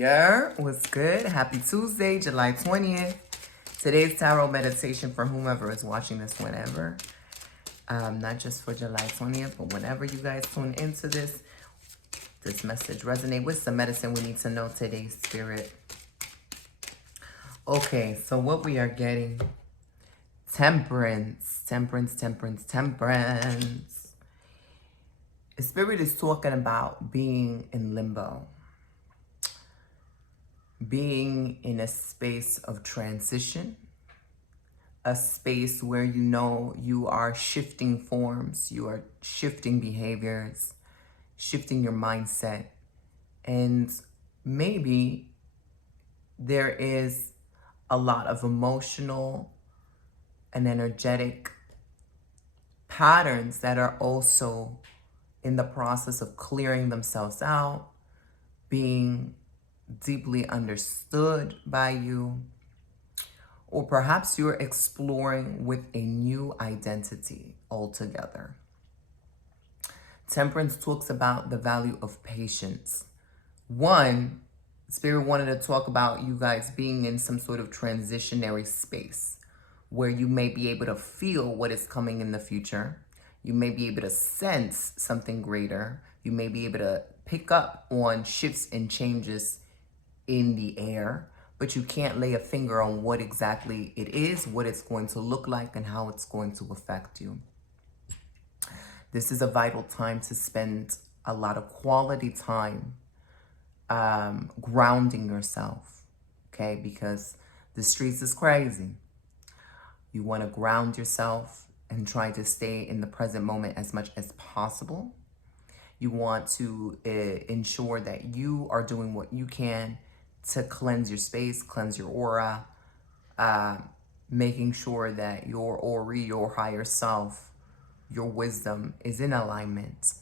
Yeah, what's good? Happy Tuesday, July 20th. Today's tarot meditation for whomever is watching this whenever. Not just for July 20th, but whenever you guys tune into this message resonate with some medicine we need to know today, spirit. Okay, so what we are getting, temperance. The spirit is talking about being in limbo. Being in a space of transition, a space where you know you are shifting forms, you are shifting behaviors, shifting your mindset, and maybe there is a lot of emotional and energetic patterns that are also in the process of clearing themselves out, being deeply understood by you, or perhaps you're exploring with a new identity altogether. Temperance talks about the value of patience. One, Spirit wanted to talk about you guys being in some sort of transitionary space where you may be able to feel what is coming in the future. You may be able to sense something greater. You may be able to pick up on shifts and changes in the air, but you can't lay a finger on what exactly it is, what it's going to look like, and how it's going to affect you. This is a vital time to spend a lot of quality time grounding yourself, okay? Because the streets is crazy. You want to ground yourself and try to stay in the present moment as much as possible. You want to ensure that you are doing what you can to cleanse your space, cleanse your aura, making sure that your Ori, your higher self, your wisdom is in alignment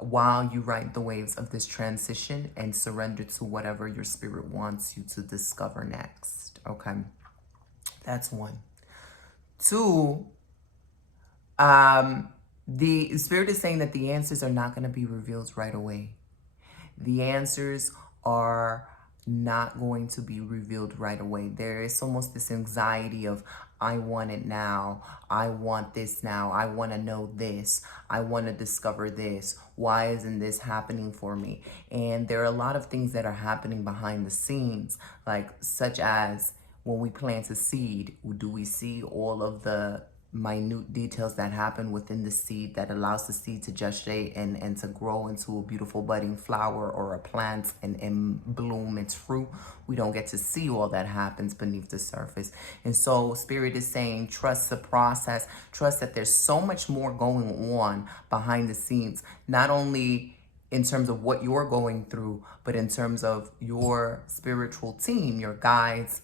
while you ride the waves of this transition and surrender to whatever your spirit wants you to discover next. Okay, that's one. Two, the spirit is saying that the answers are not going to be revealed right away. The answers are not going to be revealed right away. There is almost this anxiety of, I want it now. I want this now. I want to know this. I want to discover this. Why isn't this happening for me? And there are a lot of things that are happening behind the scenes, like such as when we plant a seed, do we see all of the minute details that happen within the seed that allows the seed to gestate and to grow into a beautiful budding flower or a plant and bloom its fruit? We don't get to see all that happens beneath the surface. And so Spirit is saying, trust the process. Trust that there's so much more going on behind the scenes, not only in terms of what you're going through, but in terms of your spiritual team, your guides,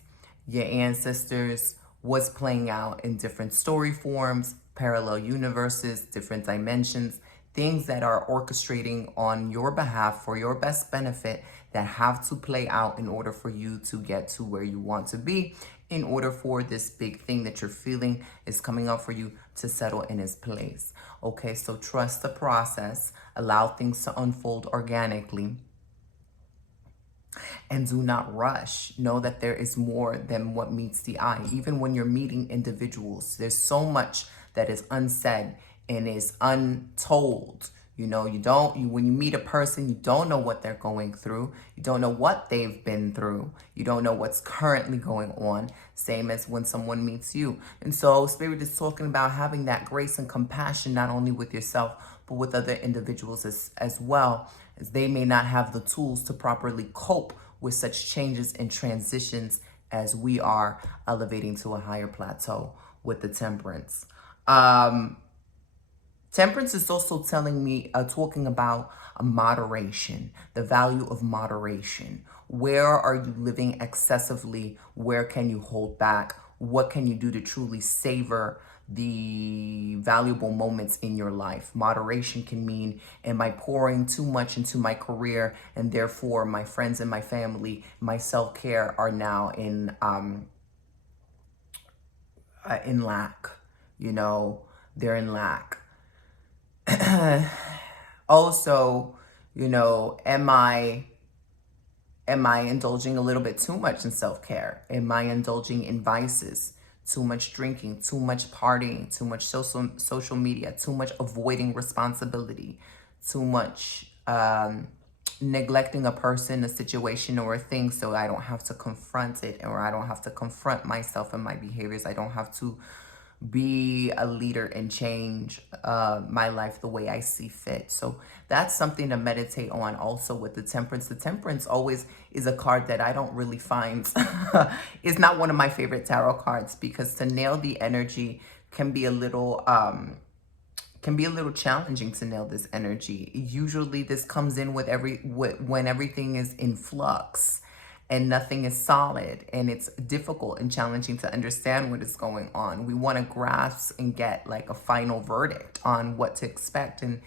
your ancestors, what's playing out in different story forms, parallel universes, different dimensions, things that are orchestrating on your behalf for your best benefit that have to play out in order for you to get to where you want to be, in order for this big thing that you're feeling is coming up for you to settle in its place. Okay, so trust the process, allow things to unfold organically, and do not rush. Know that there is more than what meets the eye. Even when you're meeting individuals, there's so much that is unsaid and is untold. You know, when you meet a person, you don't know what they're going through. You don't know what they've been through. You don't know what's currently going on. Same as when someone meets you. And so Spirit is talking about having that grace and compassion, not only with yourself, but with other individuals as well, as they may not have the tools to properly cope with such changes and transitions as we are elevating to a higher plateau with the temperance. Temperance is also talking about moderation, the value of moderation. Where are you living excessively? Where can you hold back? What can you do to truly savor the valuable moments in your life? Moderation can mean, am I pouring too much into my career and therefore my friends and my family, my self-care are now in lack? You know, they're in lack. Also, you know, am I Am I indulging a little bit too much in self-care? Am I indulging in vices? Too much drinking, too much partying, too much social media, too much avoiding responsibility, too much neglecting a person, a situation, or a thing so I don't have to confront it, or I don't have to confront myself and my behaviors. I don't have to be a leader and change my life the way I see fit. So that's something to meditate on also with the temperance. The temperance always is a card that I don't really find is not one of my favorite tarot cards, because to nail the energy can be a little challenging to nail this energy. Usually this comes in with when everything is in flux and nothing is solid, and it's difficult and challenging to understand what is going on. We want to grasp and get like a final verdict on what to expect, and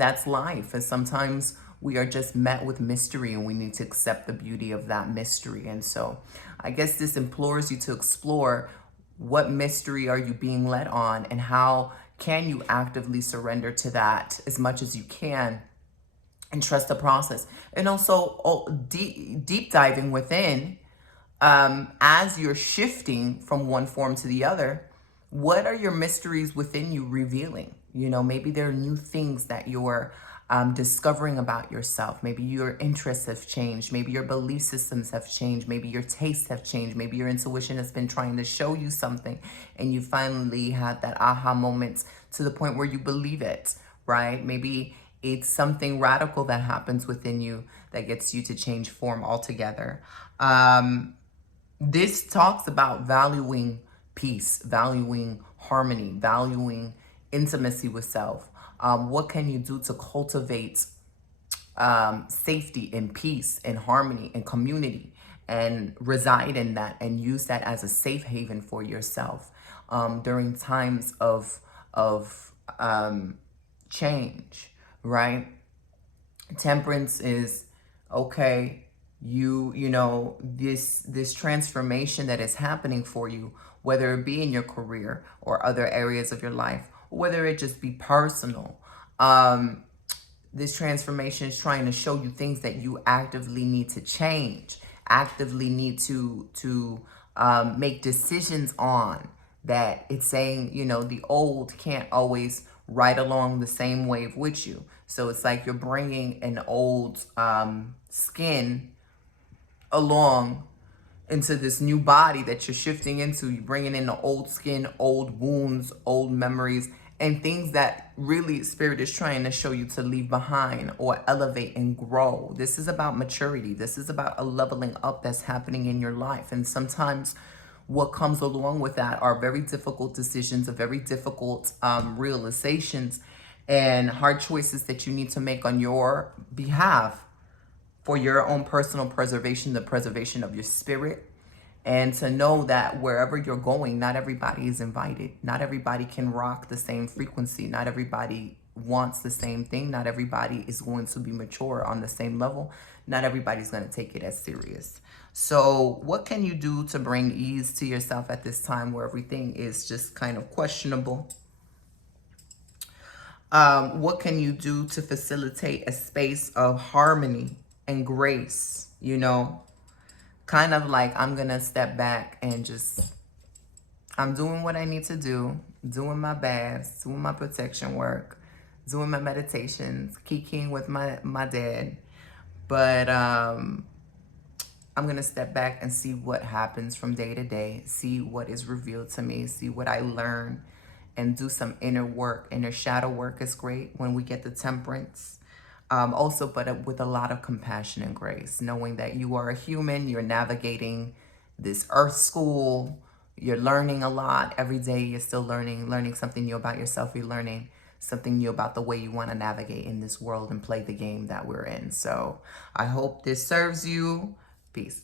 that's life. And sometimes we are just met with mystery, and we need to accept the beauty of that mystery. And so I guess this implores you to explore, what mystery are you being led on, and how can you actively surrender to that as much as you can and trust the process. And also deep diving within, as you're shifting from one form to the other, what are your mysteries within you revealing? You know, maybe there are new things that you're discovering about yourself. Maybe your interests have changed. Maybe your belief systems have changed. Maybe your tastes have changed. Maybe your intuition has been trying to show you something, and you finally had that aha moment to the point where you believe it, right? Maybe it's something radical that happens within you that gets you to change form altogether. This talks about valuing peace, valuing harmony, valuing intimacy with self. What can you do to cultivate safety and peace and harmony and community, and reside in that and use that as a safe haven for yourself during times of change, right? Temperance is, okay, you know, this transformation that is happening for you, whether it be in your career or other areas of your life, whether it just be personal. This transformation is trying to show you things that you actively need to change, actively need to make decisions on. That it's saying, you know, the old can't always ride along the same wave with you. So it's like you're bringing an old skin along into this new body that you're shifting into. You're bringing in the old skin, old wounds, old memories, and things that really Spirit is trying to show you to leave behind or elevate and grow. This is about maturity. This is about a leveling up that's happening in your life. And sometimes what comes along with that are very difficult decisions, or very difficult realizations and hard choices that you need to make on your behalf for your own personal preservation, the preservation of your spirit. And to know that wherever you're going, not everybody is invited. Not everybody can rock the same frequency. Not everybody wants the same thing. Not everybody is going to be mature on the same level. Not everybody's going to take it as serious. So what can you do to bring ease to yourself at this time where everything is just kind of questionable? What can you do to facilitate a space of harmony and grace? You know, kind of like, I'm going to step back and just, I'm doing what I need to do, doing my baths, doing my protection work, doing my meditations, kikiing with my dad. But I'm going to step back and see what happens from day to day, see what is revealed to me, see what I learn, and do some inner work. Inner shadow work is great when we get the temperance. Also, but with a lot of compassion and grace, knowing that you are a human, you're navigating this earth school, you're learning a lot. Every day you're still learning something new about yourself. You're learning something new about the way you want to navigate in this world and play the game that we're in. So I hope this serves you. Peace.